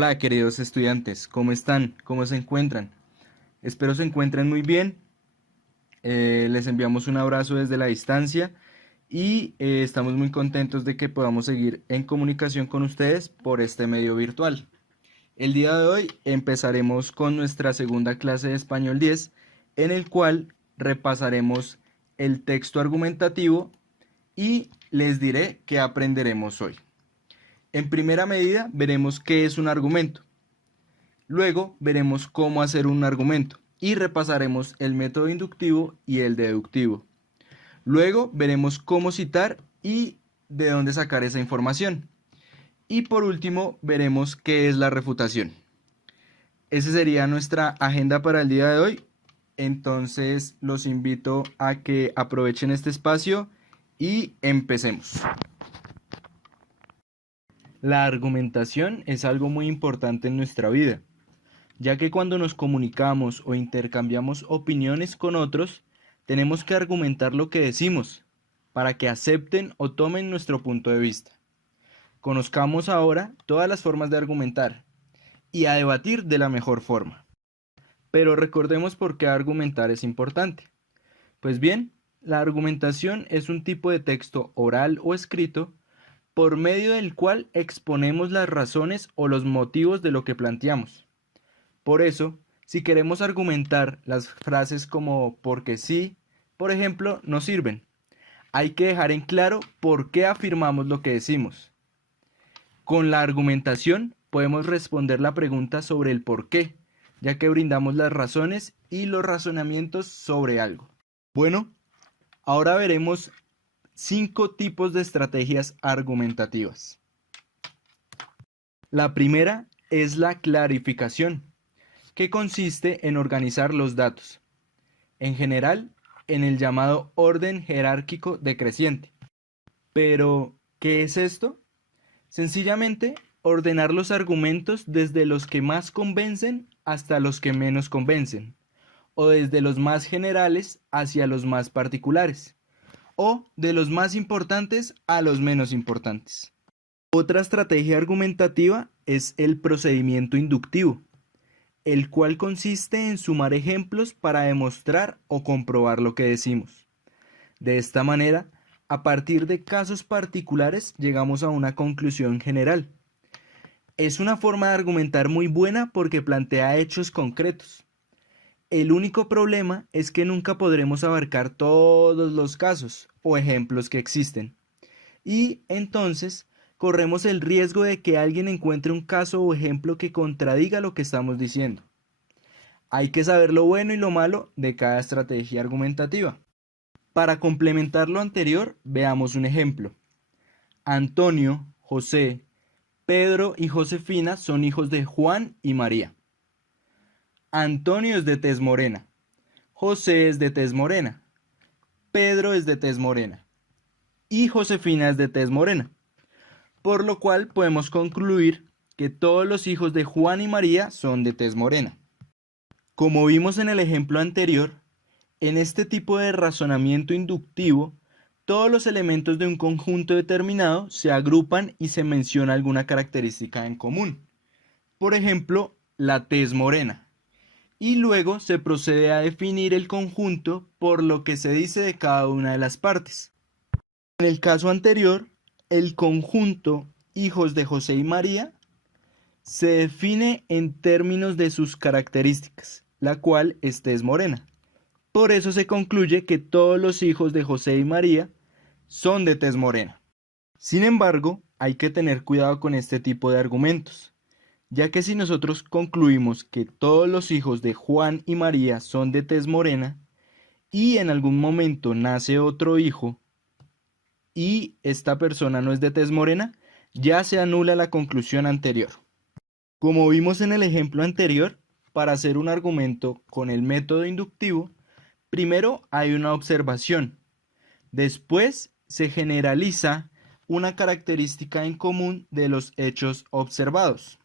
Hola queridos estudiantes, ¿cómo están? ¿Cómo se encuentran? Espero se encuentren muy bien. Les enviamos un abrazo desde la distancia y estamos muy contentos de que podamos seguir en comunicación con ustedes por este medio virtual. El día de hoy empezaremos con nuestra segunda clase de Español 10, en el cual repasaremos el texto argumentativo y les diré qué aprenderemos hoy. En primera medida veremos qué es un argumento. Luego veremos cómo hacer un argumento y repasaremos el método inductivo y el deductivo. Luego veremos cómo citar y de dónde sacar esa información. Y por último veremos qué es la refutación. Esa sería nuestra agenda para el día de hoy. Entonces los invito a que aprovechen este espacio y empecemos. La argumentación es algo muy importante en nuestra vida, ya que cuando nos comunicamos o intercambiamos opiniones con otros, tenemos que argumentar lo que decimos, para que acepten o tomen nuestro punto de vista. Conozcamos ahora todas las formas de argumentar y a debatir de la mejor forma. Pero recordemos por qué argumentar es importante. Pues bien, la argumentación es un tipo de texto oral o escrito por medio del cual exponemos las razones o los motivos de lo que planteamos. Por eso, si queremos argumentar, las frases como porque sí, por ejemplo, no sirven. Hay que dejar en claro por qué afirmamos lo que decimos. Con la argumentación podemos responder la pregunta sobre el por qué, ya que brindamos las razones y los razonamientos sobre algo. Bueno, ahora veremos 5 tipos de estrategias argumentativas. La primera es la clarificación, que consiste en organizar los datos, en general en el llamado orden jerárquico decreciente. Pero, ¿qué es esto? Sencillamente, ordenar los argumentos desde los que más convencen hasta los que menos convencen, o desde los más generales hacia los más particulares, o de los más importantes a los menos importantes. Otra estrategia argumentativa es el procedimiento inductivo, el cual consiste en sumar ejemplos para demostrar o comprobar lo que decimos. De esta manera, a partir de casos particulares llegamos a una conclusión general. Es una forma de argumentar muy buena porque plantea hechos concretos. El único problema es que nunca podremos abarcar todos los casos o ejemplos que existen. Y entonces corremos el riesgo de que alguien encuentre un caso o ejemplo que contradiga lo que estamos diciendo. Hay que saber lo bueno y lo malo de cada estrategia argumentativa. Para complementar lo anterior, veamos un ejemplo. Antonio, José, Pedro y Josefina son hijos de Juan y María. Antonio es de tez morena, José es de tez morena, Pedro es de tez morena y Josefina es de tez morena. Por lo cual podemos concluir que todos los hijos de Juan y María son de tez morena. Como vimos en el ejemplo anterior, en este tipo de razonamiento inductivo, todos los elementos de un conjunto determinado se agrupan y se menciona alguna característica en común. Por ejemplo, la tez morena. Y luego se procede a definir el conjunto por lo que se dice de cada una de las partes. En el caso anterior, el conjunto hijos de José y María se define en términos de sus características, la cual es tez morena. Por eso se concluye que todos los hijos de José y María son de tez morena. Sin embargo, hay que tener cuidado con este tipo de argumentos, ya que si nosotros concluimos que todos los hijos de Juan y María son de tez morena, y en algún momento nace otro hijo, y esta persona no es de tez morena, ya se anula la conclusión anterior. Como vimos en el ejemplo anterior, para hacer un argumento con el método inductivo, primero hay una observación, después se generaliza una característica en común de los hechos observados.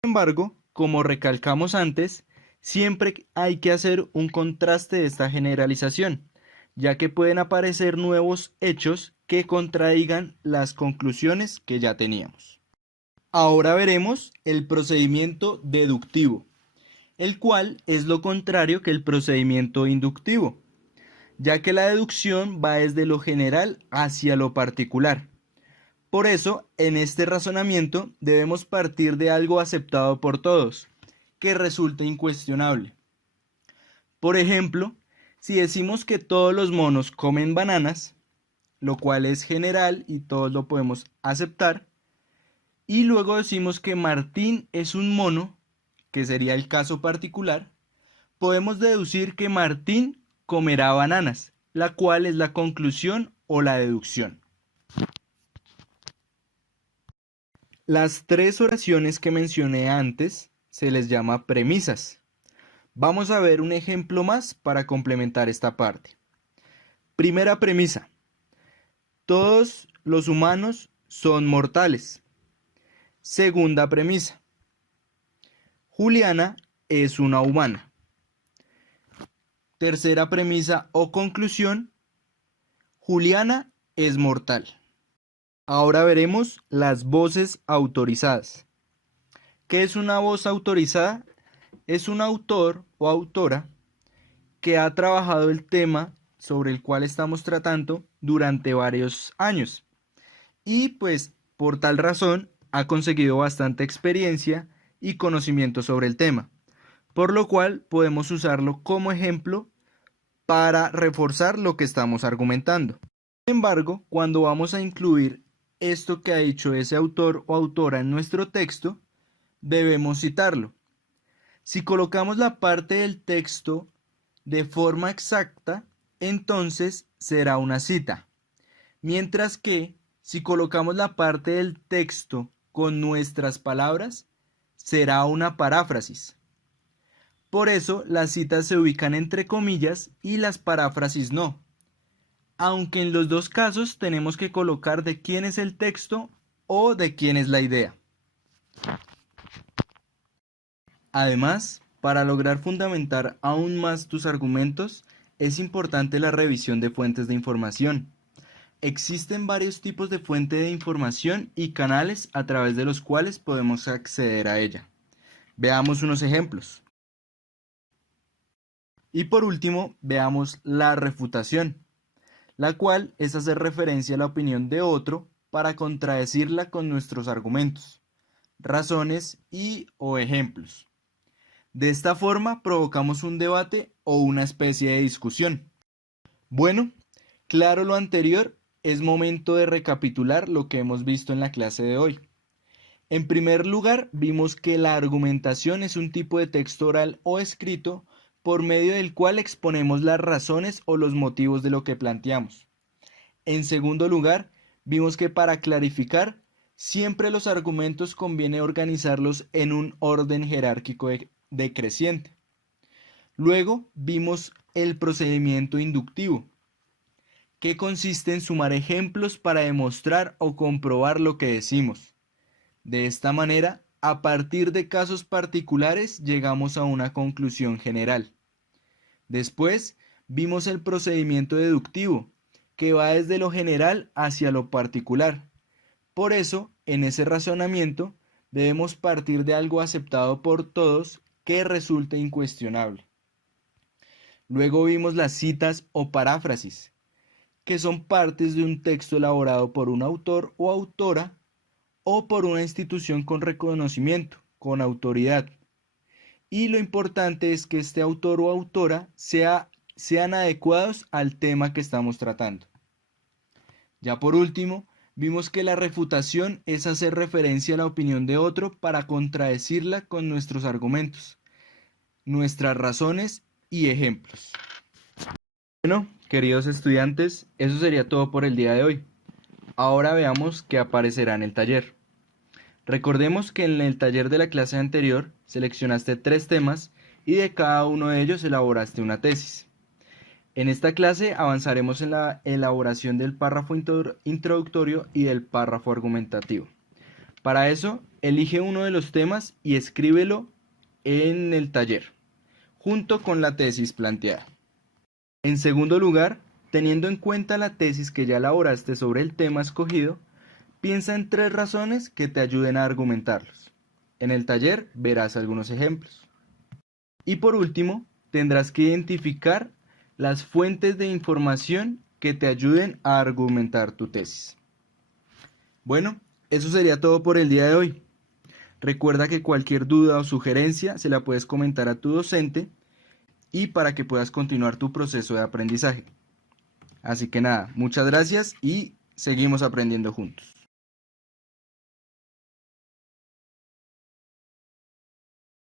Sin embargo, como recalcamos antes, siempre hay que hacer un contraste de esta generalización, ya que pueden aparecer nuevos hechos que contradigan las conclusiones que ya teníamos. Ahora veremos el procedimiento deductivo, el cual es lo contrario que el procedimiento inductivo, ya que la deducción va desde lo general hacia lo particular. Por eso, en este razonamiento debemos partir de algo aceptado por todos, que resulte incuestionable. Por ejemplo, si decimos que todos los monos comen bananas, lo cual es general y todos lo podemos aceptar, y luego decimos que Martín es un mono, que sería el caso particular, podemos deducir que Martín comerá bananas, la cual es la conclusión o la deducción. Las tres oraciones que mencioné antes se les llama premisas. Vamos a ver un ejemplo más para complementar esta parte. Primera premisa: todos los humanos son mortales. Segunda premisa: Juliana es una humana. Tercera premisa o conclusión: Juliana es mortal. Ahora veremos las voces autorizadas. ¿Qué es una voz autorizada? Es un autor o autora que ha trabajado el tema sobre el cual estamos tratando durante varios años y pues por tal razón ha conseguido bastante experiencia y conocimiento sobre el tema, por lo cual podemos usarlo como ejemplo para reforzar lo que estamos argumentando. Sin embargo, cuando vamos a incluir esto que ha dicho ese autor o autora en nuestro texto, debemos citarlo. Si colocamos la parte del texto de forma exacta, entonces será una cita, mientras que si colocamos la parte del texto con nuestras palabras, será una paráfrasis. Por eso las citas se ubican entre comillas y las paráfrasis no, aunque en los dos casos tenemos que colocar de quién es el texto o de quién es la idea. Además, para lograr fundamentar aún más tus argumentos, es importante la revisión de fuentes de información. Existen varios tipos de fuente de información y canales a través de los cuales podemos acceder a ella. Veamos unos ejemplos. Y por último, veamos la refutación, la cual es hacer referencia a la opinión de otro para contradecirla con nuestros argumentos, razones o ejemplos. De esta forma provocamos un debate o una especie de discusión. Bueno, claro lo anterior, es momento de recapitular lo que hemos visto en la clase de hoy. En primer lugar, vimos que la argumentación es un tipo de texto oral o escrito por medio del cual exponemos las razones o los motivos de lo que planteamos. En segundo lugar, vimos que para clarificar, siempre los argumentos conviene organizarlos en un orden jerárquico decreciente. Luego vimos el procedimiento inductivo, que consiste en sumar ejemplos para demostrar o comprobar lo que decimos. De esta manera, a partir de casos particulares llegamos a una conclusión general. Después vimos el procedimiento deductivo, que va desde lo general hacia lo particular. Por eso, en ese razonamiento, debemos partir de algo aceptado por todos que resulte incuestionable. Luego vimos las citas o paráfrasis, que son partes de un texto elaborado por un autor o autora o por una institución con reconocimiento, con autoridad. Y lo importante es que este autor o autora sean adecuados al tema que estamos tratando. Ya por último, vimos que la refutación es hacer referencia a la opinión de otro para contradecirla con nuestros argumentos, nuestras razones y ejemplos. Bueno, queridos estudiantes, eso sería todo por el día de hoy. Ahora veamos qué aparecerá en el taller. Recordemos que en el taller de la clase anterior seleccionaste 3 temas y de cada uno de ellos elaboraste una tesis. En esta clase avanzaremos en la elaboración del párrafo introductorio y del párrafo argumentativo. Para eso, elige uno de los temas y escríbelo en el taller, junto con la tesis planteada. En segundo lugar, teniendo en cuenta la tesis que ya elaboraste sobre el tema escogido, Piensa en 3 razones que te ayuden a argumentarlos. En el taller verás algunos ejemplos. Y por último, tendrás que identificar las fuentes de información que te ayuden a argumentar tu tesis. Bueno, eso sería todo por el día de hoy. Recuerda que cualquier duda o sugerencia se la puedes comentar a tu docente y para que puedas continuar tu proceso de aprendizaje. Así que nada, muchas gracias y seguimos aprendiendo juntos.